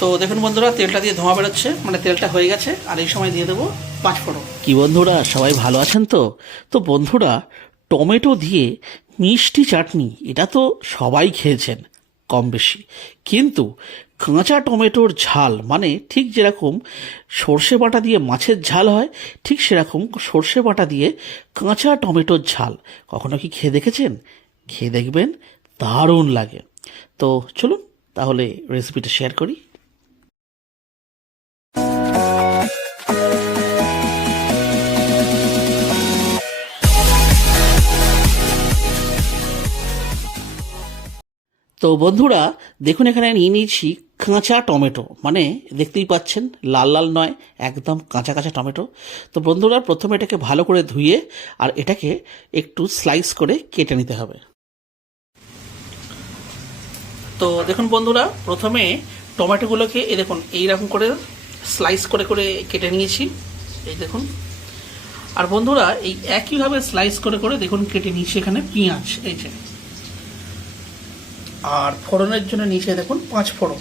তো দেখুন বন্ধুরা, তেলটা দিয়ে ধোঁয়া বেরোচ্ছে, মানে তেলটা হয়ে গেছে। আর এই সময় দিয়ে দেবো 5 ফোড়ন। কি বন্ধুরা, সবাই ভালো আছেন তো? তো বন্ধুরা, টমেটো দিয়ে মিষ্টি চাটনি এটা তো সবাই খেয়েছেন কম বেশি, কিন্তু কাঁচা টমেটোর ঝাল, মানে ঠিক যেরকম সর্ষে বাটা দিয়ে মাছের ঝাল হয়, ঠিক সেরকম সর্ষে বাটা দিয়ে কাঁচা টমেটোর ঝাল কখনো কি খেয়ে দেখেছেন? খেয়ে দেখবেন, দারুণ লাগে। তো চলুন তাহলে রেসিপিটা শেয়ার করি। তো বন্ধুরা দেখুন, এখানে নিয়ে নিয়েছি কাঁচা টমেটো, মানে দেখতেই পাচ্ছেন লাল লাল নয়, একদম কাঁচা কাঁচা টমেটো। তো বন্ধুরা, প্রথমে এটাকে ভালো করে ধুয়ে আর এটাকে একটু স্লাইস করে কেটে নিতে হবে। তো দেখুন বন্ধুরা, প্রথমে টমেটোগুলোকে এই দেখুন এইরকম করে স্লাইস করে করে কেটে নিয়েছি, এই দেখুন। আর বন্ধুরা, এই একইভাবে স্লাইস করে করে দেখুন কেটে নিয়েছি এখানে পেঁয়াজ, এই যে। আর ফোড়নের জন্য নিচে দেখুন 5 ফোড়ন।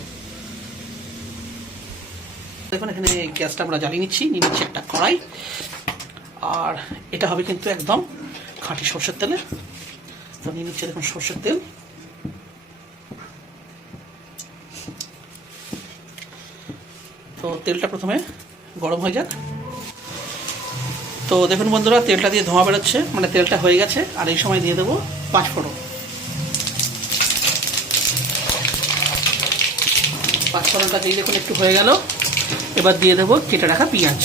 দেখুন এখানে গ্যাসটা আমরা জ্বালিয়ে নিচ্ছি, নিয়ে নিচ্ছি একটা কড়াই। আর এটা হবে কিন্তু একদম খাঁটি সর্ষের তেলে। তো নিয়ে নিচ্ছি দেখুন সর্ষের তেল। তো তেলটা প্রথমে গরম হয়ে যাক। তো দেখুন বন্ধুরা, তেলটা দিয়ে ধোঁয়া বেরোচ্ছে, মানে তেলটা হয়ে গেছে। আর এই সময় দিয়ে দেবো 5 ফোড়ন। 5 ফোড়নটা দিয়ে দেখুন একটু হয়ে গেল। এবার দিয়ে দেবো কেটে রাখা পেঁয়াজ।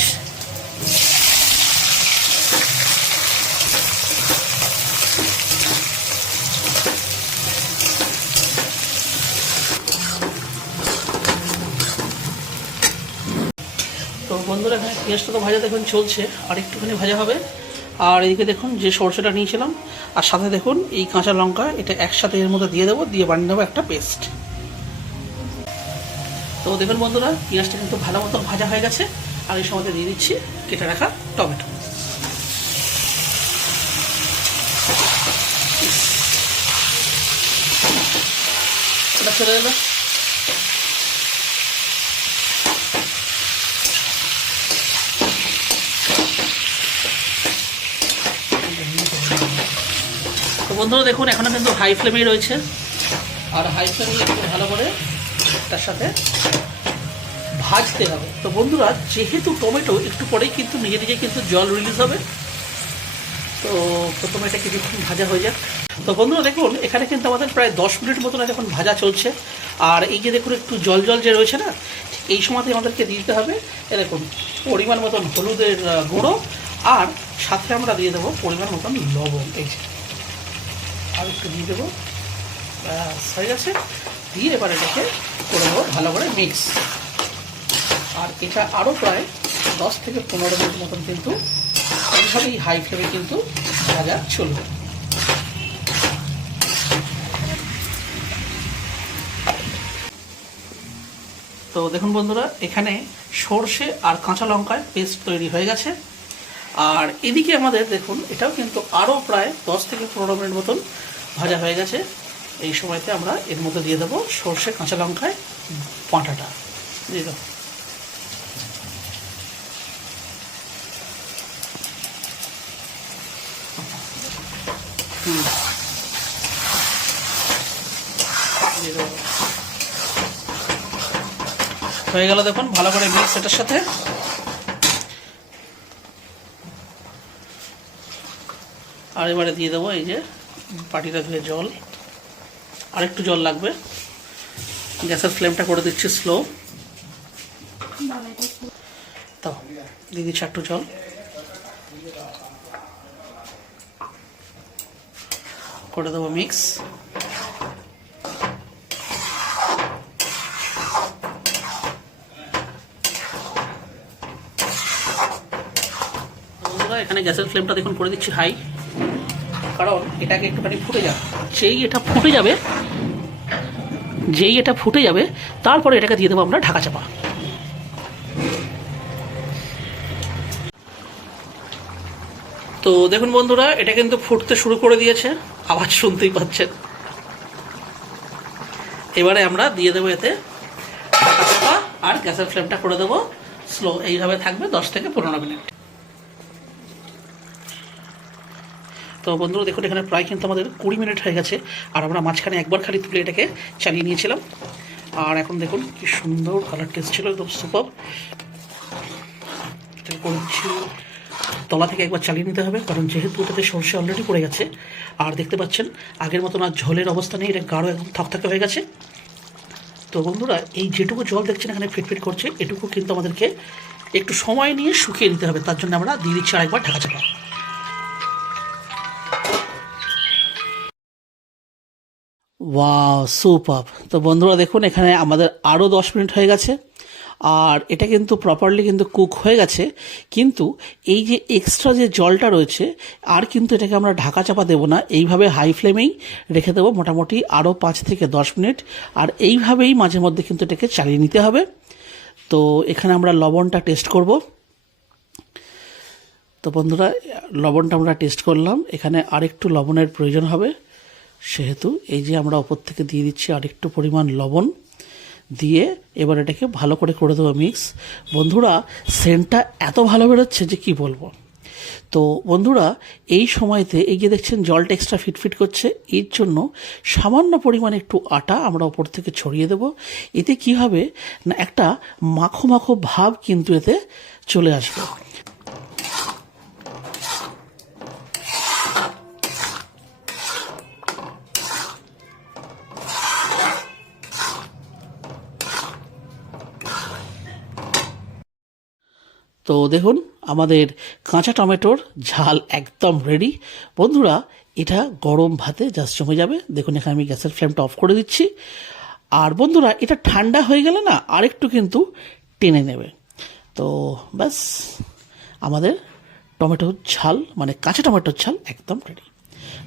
তো বন্ধুরা, এখানে পেঁয়াজটা তো ভাজা দেখুন চলছে, আর একটুখানি ভাজা হবে। আর এদিকে দেখুন যে সরষেটা নিয়েছিলাম, আর সাথে দেখুন এই কাঁচা লঙ্কা, এটা একসাথে এর মধ্যে দিয়ে দেবো, দিয়ে বানিয়ে নেবো একটা পেস্ট। তো দেখুন বন্ধুরা, পেঁয়াজটা কিন্তু ভালো মতো ভাজা হয়ে গেছে। আর এই সময় দিয়ে দিচ্ছি কেটে রাখা টমেটো। এটা চলে গেল। তো বন্ধুরা দেখুন, এখনো কিন্তু হাই ফ্লেমেই রয়েছে। আর হাই ফ্লেমে একটু ভালো করে তার সাথে ভাজতে হবে। তো বন্ধুরা, যেহেতু টমেটো একটু পরেই কিন্তু নিজে নিজে কিন্তু জল রিলিজ হবে, তো প্রথমে এটা কিছুক্ষণ ভাজা হয়ে যাক। তো বন্ধুরা দেখুন, এখানে কিন্তু আমাদের প্রায় 10 মিনিট মতন এখন ভাজা চলছে। আর এই যে দেখুন একটু জল জল যে রয়েছে না, এই সময়তে আমাদেরকে দিতে হবে এ দেখুন পরিমাণ মতন হলুদের গুঁড়ো। আর সাথে আমরা দিয়ে দেবো পরিমাণ মতন লবণ, এই যে। আর একটু দিয়ে দেবো, হয়ে গেছে। দিয়ে এবার এটাকে করে দেবো ভালো করে মিক্স। আর এটা আরও প্রায় 10 থেকে 15 মিনিট মতন কিন্তু এইভাবেই হাই ফ্লেমে কিন্তু ভাজা চলবে। তো দেখুন বন্ধুরা, এখানে সর্ষে আর কাঁচা লঙ্কার পেস্ট তৈরি হয়ে গেছে। আর এদিকে আমাদের দেখুন এটাও কিন্তু আরও প্রায় 10 থেকে 15 মিনিট মতন ভাজা হয়ে গেছে। এই সময়তে আমরা এর মধ্যে দিয়ে দেবো সর্ষে কাঁচা লঙ্কায় বাটাটা দিয়ে দেবো। হয়ে গেল দেখুন ভালো করে মিক্স এটার সাথে। আর এবারে দিয়ে দেবো এই যে বাটিটা ধুয়ে জল, আর একটু জল লাগবে। গ্যাসের ফ্লেমটা করে দিচ্ছি স্লো। তো দিয়ে দিচ্ছি একটু জল। করে দেবো মিক্স। এখানে গ্যাসের ফ্লেমটা দেখুন করে দিচ্ছি হাই, কারণ এটাকে একটুখানি ফুটে যাবে। যেই এটা ফুটে যাবে তারপরে এটাকে দিয়ে দেবো আমরা ঢাকা চাপা। তো দেখুন বন্ধুরা, এটা কিন্তু ফুটতে শুরু করে দিয়েছে, আওয়াজ শুনতেই পাচ্ছেন। এবারে আমরা দিয়ে দেবো এতে ঢাকা চাপা। আর গ্যাসের ফ্লেমটা করে দেবো স্লো, এইভাবে থাকবে 10 থেকে 15 মিনিট। তো বন্ধুরা দেখুন এখানে প্রায় কিন্তু আমাদের 20 মিনিট হয়ে গেছে, আর আমরা মাঝখানে একবার খালি তুলে এটাকে চালিয়ে নিয়েছিলাম। আর এখন দেখুন কি সুন্দর কালার টেস্ট ছিল, একদম সুপার। এটাকে করছি তলা থেকে একবার চালিয়ে নিতে হবে, কারণ যেহেতু ওটাতে সর্ষে অলরেডি পড়ে গেছে। আর দেখতে পাচ্ছেন আগের মতন আর ঝোলের অবস্থা নেই, এটা গাঢ় একদম থকথকে হয়ে গেছে। তো বন্ধুরা এই যেটুকু জল দেখছেন এখানে ফিটফিট করছে, এটুকু কিন্তু আমাদেরকে একটু সময় নিয়ে শুকিয়ে নিতে হবে। তার জন্য আমরা দিয়ে দিচ্ছি আরেকবার ঢাকা চাপা। Wow super. তো বন্ধুরা দেখুন এখানে আমাদের আরও 10 মিনিট হয়ে গেছে, আর এটা কিন্তু প্রপারলি কিন্তু কুক হয়ে গেছে। কিন্তু এই যে এক্সট্রা যে জলটা রয়েছে, আর কিন্তু এটাকে আমরা ঢাকা চাপা দেবো না, এইভাবে হাই ফ্লেমেই রেখে দেবো মোটামুটি আরও 5 থেকে 10 মিনিট। আর এইভাবেই মাঝে মধ্যে কিন্তু এটাকে চালিয়ে নিতে হবে। তো এখানে আমরা লবণটা টেস্ট করব। তো বন্ধুরা লবণটা আমরা টেস্ট করলাম, এখানে আরেকটু লবণের প্রয়োজন হবে, সেহেতু এই যে আমরা ওপর থেকে দিয়ে দিচ্ছি আরেকটু পরিমাণ লবণ দিয়ে এবার এটাকে ভালো করে করে দেবো মিক্স। বন্ধুরা সেন্টটা এত ভালো বেরোচ্ছে যে কি বলবো। তো বন্ধুরা এই সময়তে এই যে দেখছেন জলটা এক্সট্রা ফিটফিট করছে, এর জন্য সামান্য পরিমাণে একটু আটা আমরা ওপর থেকে ছড়িয়ে দেব। এতে কি হবে না, একটা মাখো মাখো ভাব কিন্তু এতে চলে আসবে। তো দেখুন আমাদের কাঁচা টমেটোর ঝাল একদম রেডি। বন্ধুরা এটা গরম ভাতে জাস্ট জমে যাবে। দেখুন এখানে আমি গ্যাসের ফ্লেমটা অফ করে দিচ্ছি। আর বন্ধুরা এটা ঠান্ডা হয়ে গেলে না আরেকটু কিন্তু টেনে নেবে। তো ব্যাস আমাদের টমেটোর ঝাল মানে কাঁচা টমেটোর ঝাল একদম রেডি।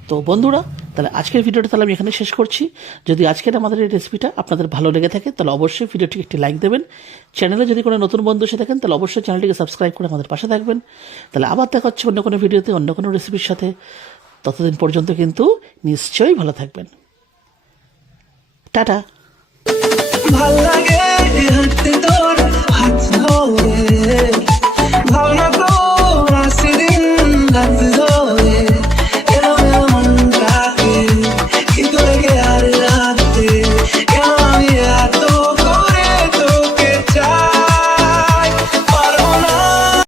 তো বন্ধুরা তাহলে আজকের ভিডিওটা তাহলে আমি এখানে শেষ করছি। যদি আজকের আমাদের এই রেসিপিটা আপনাদের ভালো লেগে থাকে তাহলে অবশ্যই ভিডিওটিকে একটি লাইক দেবেন। চ্যানেলে যদি কোনো নতুন বন্ধু এসে থাকেন তাহলে অবশ্যই চ্যানেলটিকে সাবস্ক্রাইব করে আমাদের পাশে থাকবেন। তাহলে আবার দেখা হচ্ছে অন্য কোনো ভিডিওতে অন্য কোনো রেসিপির সাথে। ততদিন পর্যন্ত কিন্তু নিশ্চয়ই ভালো থাকবেন। টাটা। ভাল লাগে হাঁটতে তোর হাত ধরে, ভাবনা তোর আসে দিন রাত